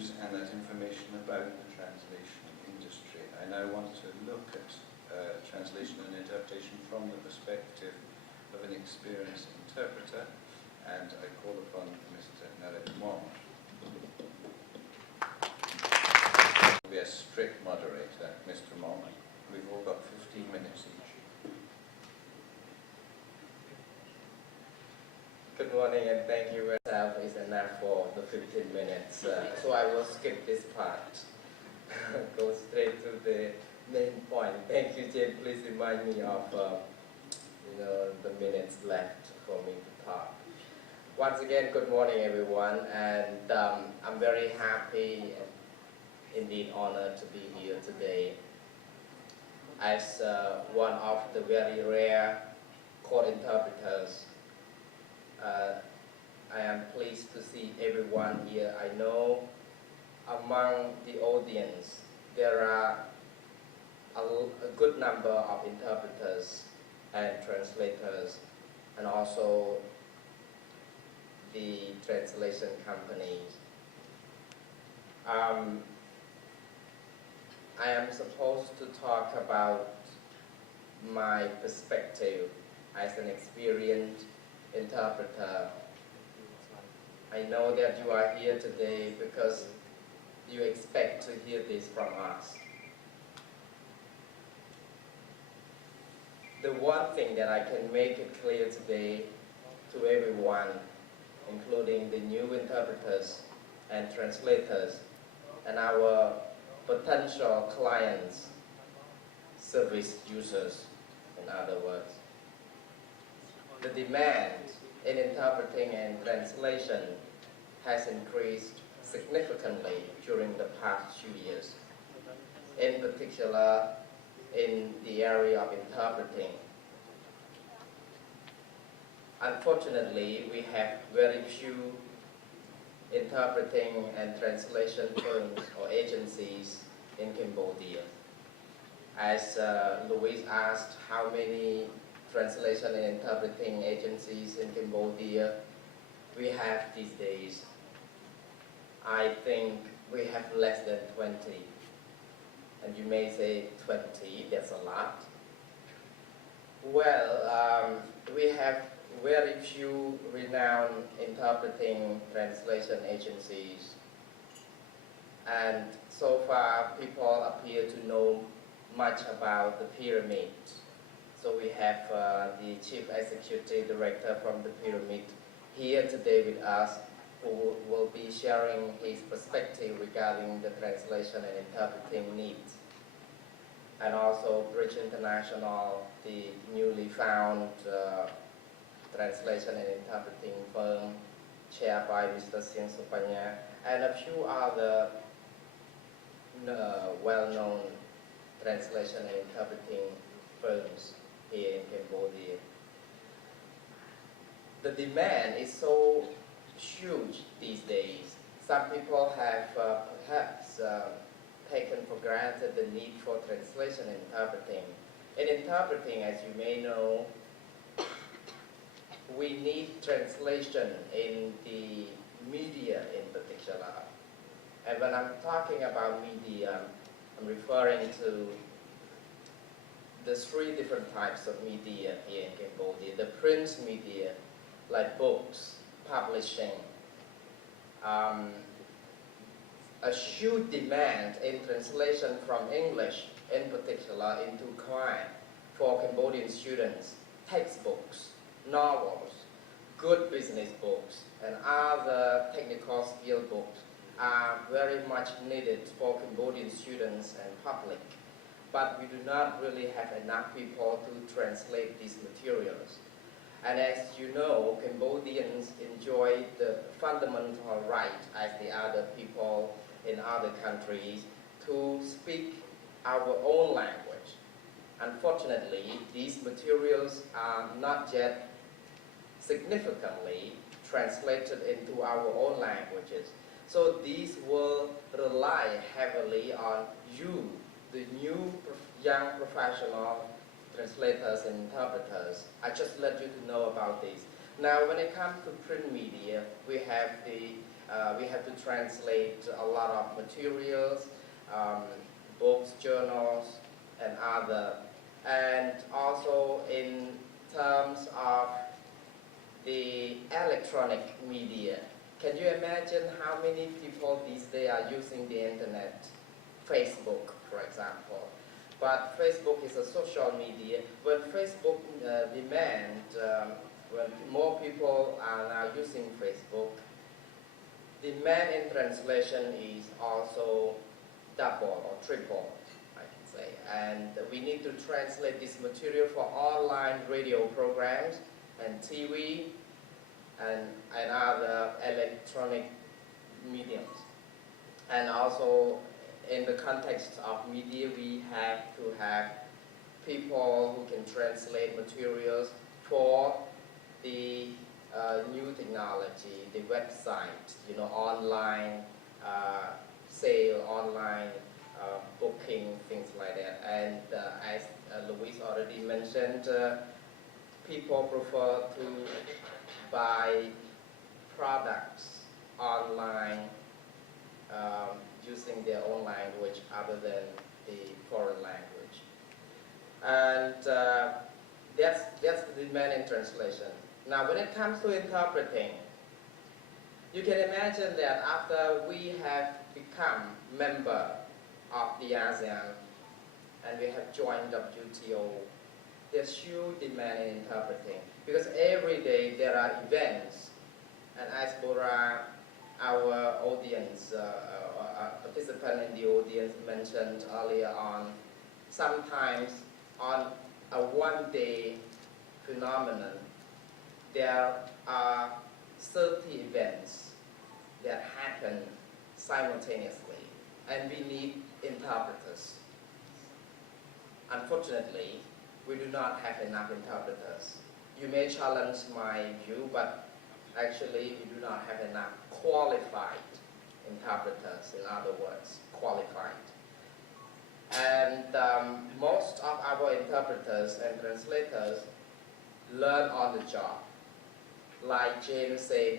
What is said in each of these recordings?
news and that information about the translation industry. I now want to look at translation and interpretation from the perspective of an experienced interpreter, and I call upon Mr. Moung Nareth. Be a strict moderator, Mr. Moung. We've all got 15 minutes each. Good morning and thank you. Myself is enough for the 15 minutes, so I will skip this part. Go straight to the main point. Thank you, Jim. Please remind me of the minutes left for me to talk. Once again, good morning, everyone, and I'm very happy and indeed honored to be here today as one of the very rare court interpreters. I am pleased to see everyone here. I know among the audience there are a good number of interpreters and translators, and also the translation companies. I am supposed to talk about my perspective as an experienced interpreter. I know that you are here today because you expect to hear this from us. The one thing that I can make it clear today to everyone, including the new interpreters and translators and our potential clients, service users, in other words, the demand in interpreting and translation has increased significantly during the past few years, in particular in the area of interpreting. Unfortunately, we have very few interpreting and translation firms or agencies in Cambodia. As Louise asked, how many translation and interpreting agencies in Cambodia we have these days? I think we have less than 20. And you may say 20, that's a lot. Well, we have very few renowned interpreting translation agencies. And so far, people appear to know much about the pyramid. So we have the Chief Executive Director from the pyramid here today with us, who will be sharing his perspective regarding the translation and interpreting needs. And also Bridge International, the newly found translation and interpreting firm chaired by Mr. Sieng Supanya, and a few other well-known translation and interpreting firms here in Cambodia. The demand is so huge these days. Some people have perhaps taken for granted the need for translation and interpreting. In interpreting, as you may know, we need translation in the media in particular. And when I'm talking about media, I'm referring to the three different types of media here in Cambodia. The print media, like books, publishing, a huge demand in translation from English, in particular, into Khmer for Cambodian students, textbooks, novels, good business books, and other technical skill books are very much needed for Cambodian students and public. But we do not really have enough people to translate these materials. And as you know, Cambodians enjoy the fundamental right, as the other people in other countries, to speak our own language. Unfortunately, these materials are not yet significantly translated into our own languages. So these will rely heavily on you, the new young professional translators and interpreters. I just let you to know about this. Now, when it comes to print media, we have the We have to translate a lot of materials, books, journals, and other. And also in terms of the electronic media, can you imagine how many people these days are using the internet? Facebook, for example. But Facebook is a social media. When Facebook when more people are now using Facebook, demand in translation is also double or triple, I can say. And we need to translate this material for online radio programs and TV and other electronic mediums. And also in the context of media, we have to have people who can translate materials for the new technology, the website, online sale, online booking, things like that. And as Louise already mentioned, people prefer to buy products online using their own language other than the foreign language. And that's the demand in translation. Now, when it comes to interpreting, you can imagine that after we have become member of the ASEAN and we have joined WTO, there's huge demand in interpreting because every day there are events, and as Bora, our audience, participant in the audience mentioned earlier on, sometimes on a one-day phenomenon, there are 30 events that happen simultaneously, and we need interpreters. Unfortunately, we do not have enough interpreters. You may challenge my view, but actually we do not have enough qualified interpreters, in other words, qualified. And most of our interpreters and translators learn on the job. Like James said,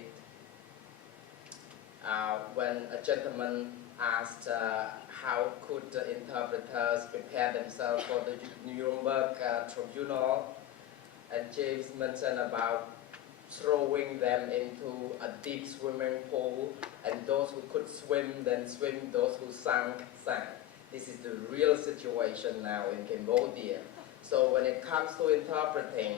when a gentleman asked how could the interpreters prepare themselves for the Nuremberg tribunal, and James mentioned about throwing them into a deep swimming pool, and those who could swim then swim, those who sank. This is the real situation now in Cambodia. So when it comes to interpreting,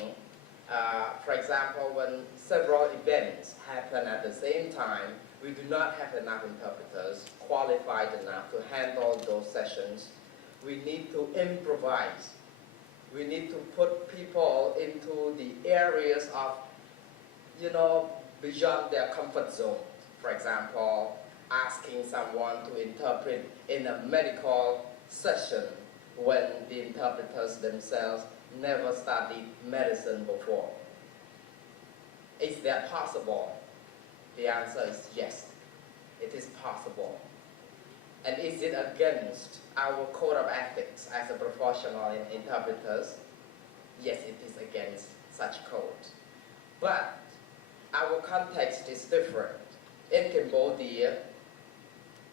for example, when several events happen at the same time, we do not have enough interpreters qualified enough to handle those sessions. We need to improvise. We need to put people into the areas of, beyond their comfort zone. For example, asking someone to interpret in a medical session when the interpreters themselves never studied medicine before. Is that possible? The answer is yes, it is possible. And is it against our code of ethics as a professional interpreters? Yes, it is against such code. But our context is different. In Cambodia,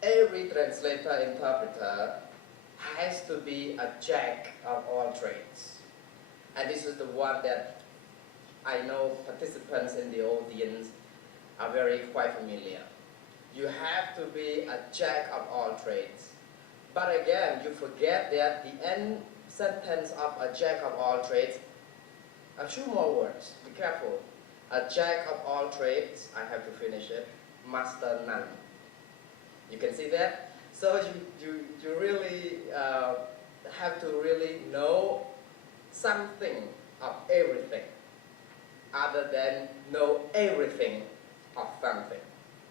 every translator-interpreter has to be a jack of all trades. And this is the one that I know participants in the audience are quite familiar. You have to be a jack of all trades. But again, you forget that the end sentence of a jack of all trades are two more words. Be careful. A jack of all trades, I have to finish it, master none. You can see that? So you really have to really know something of everything other than know everything of something.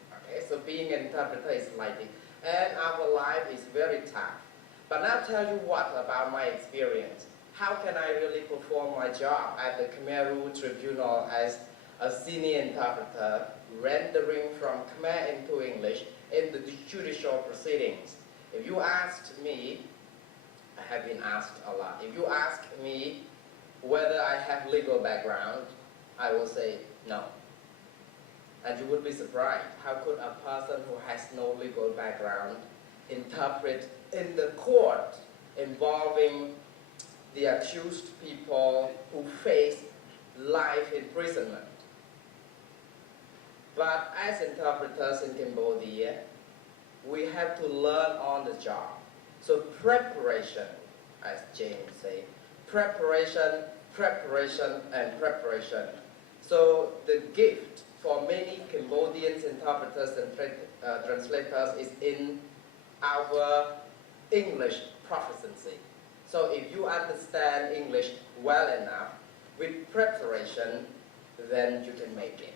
Okay, so being an interpreter is like it. And our life is very tough. But now tell you what about my experience. How can I really perform my job at the Khmer Rouge Tribunal as a senior interpreter, rendering from Khmer into English in the judicial proceedings? If you asked me, I have been asked a lot, if you ask me whether I have legal background, I will say no. And you would be surprised, how could a person who has no legal background interpret in the court involving the accused people who face life imprisonment? But as interpreters in Cambodia, we have to learn on the job. So preparation, as James said, preparation, preparation, and preparation. So the gift for many Cambodian interpreters and translators is in our English proficiency. So if you understand English well enough, with preparation, then you can make it.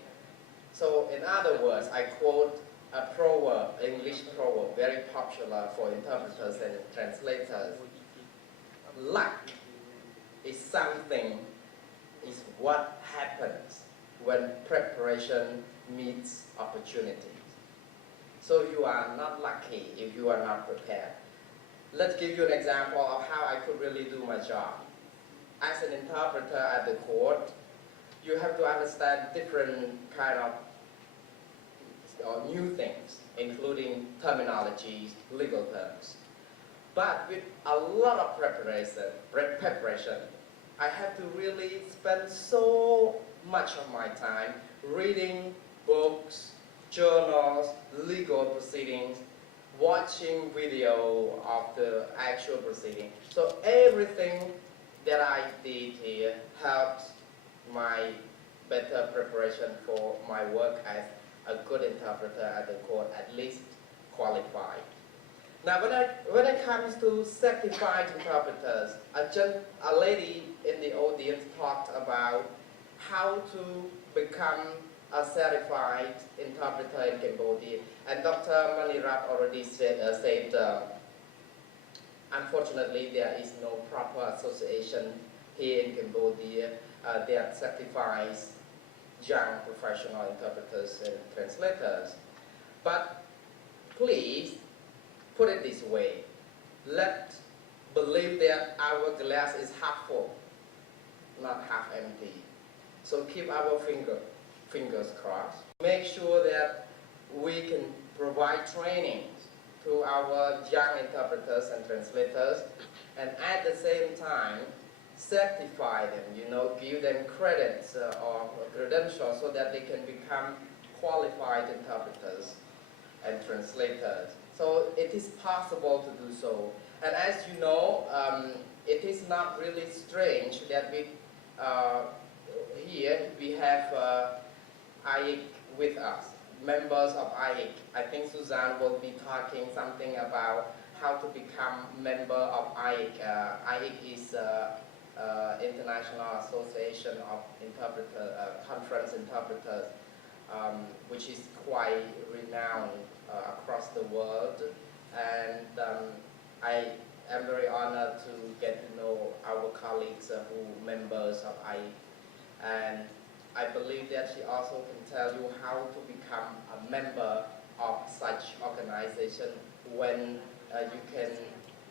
So in other words, I quote a proverb, English proverb, very popular for interpreters and translators. Luck is something, is what happens when preparation meets opportunity. So you are not lucky if you are not prepared. Let's give you an example of how I could really do my job. As an interpreter at the court, you have to understand different kind of new things, including terminologies, legal terms. But with a lot of preparation, I have to really spend so much of my time reading books, journals, legal proceedings, watching video of the actual proceeding. So everything that I did here helps my better preparation for my work as a good interpreter at the court, at least qualified. Now, when it comes to certified interpreters, a lady in the audience talked about how to become a certified interpreter in Cambodia. And Dr. Moung Nareth already said unfortunately, there is no proper association here in Cambodia that certifies young professional interpreters and translators. But please, put it this way, let's believe that our glass is half full, not half empty. So keep our fingers crossed. Make sure that we can provide trainings to our young interpreters and translators, and at the same time, certify them, give them credits or credentials so that they can become qualified interpreters and translators. So it is possible to do so. And as you know, it is not really strange that here we have IIC with us, members of IIC. I think Suzanne will be talking something about how to become member of IIC. IIC is International Association of Conference Interpreters, which is quite renowned across the world. And I am very honored to get to know our colleagues who are members of IIC. And I believe that she also can tell you how to become a member of such organization when you can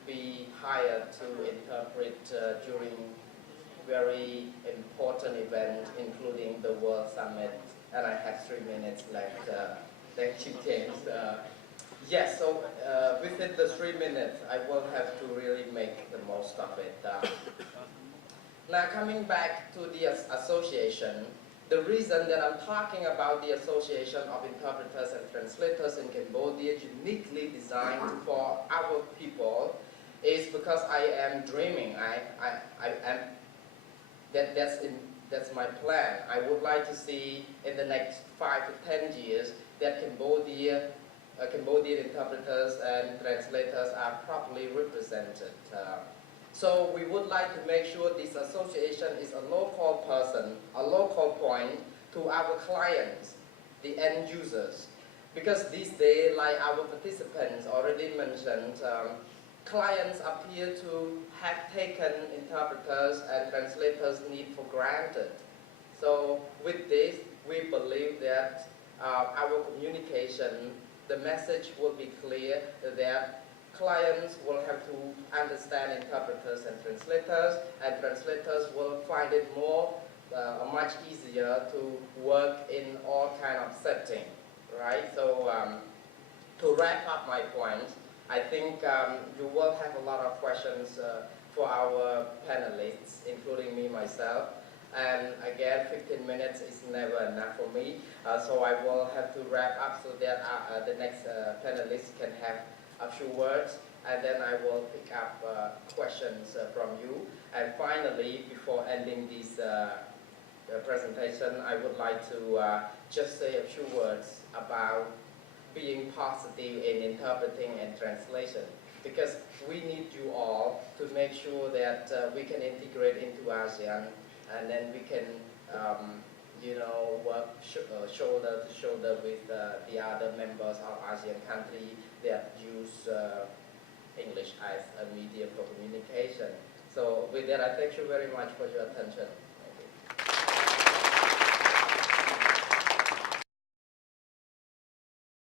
be hired to interpret during very important events, including the World Summit. And I have 3 minutes left. Thank you, James. Yes, so within the 3 minutes, I will have to really make the most of it. Now, coming back to the association, the reason that I'm talking about the Association of Interpreters and Translators in Cambodia, uniquely designed for our people, is because I am dreaming. That's my plan. I would like to see in the next 5 to 10 years that Cambodian interpreters and translators are properly represented. So we would like to make sure this association is a local person, a local point to our clients, the end users. Because these days, like our participants already mentioned, clients appear to have taken interpreters and translators' need for granted. So with this, we believe that our communication, the message will be clear that clients will have to understand interpreters and translators will find it much easier to work in all kinds of setting, right? So to wrap up my point, I think you will have a lot of questions for our panelists, including me myself. And again, 15 minutes is never enough for me, so I will have to wrap up so that the next panelists can have a few words, and then I will pick up questions from you. And finally, before ending this presentation, I would like to just say a few words about being positive in interpreting and translation, because we need you all to make sure that we can integrate into ASEAN, and then we can you know, work shoulder to shoulder with the other members of ASEAN countries that use English as a medium for communication. So with that, I thank you very much for your attention.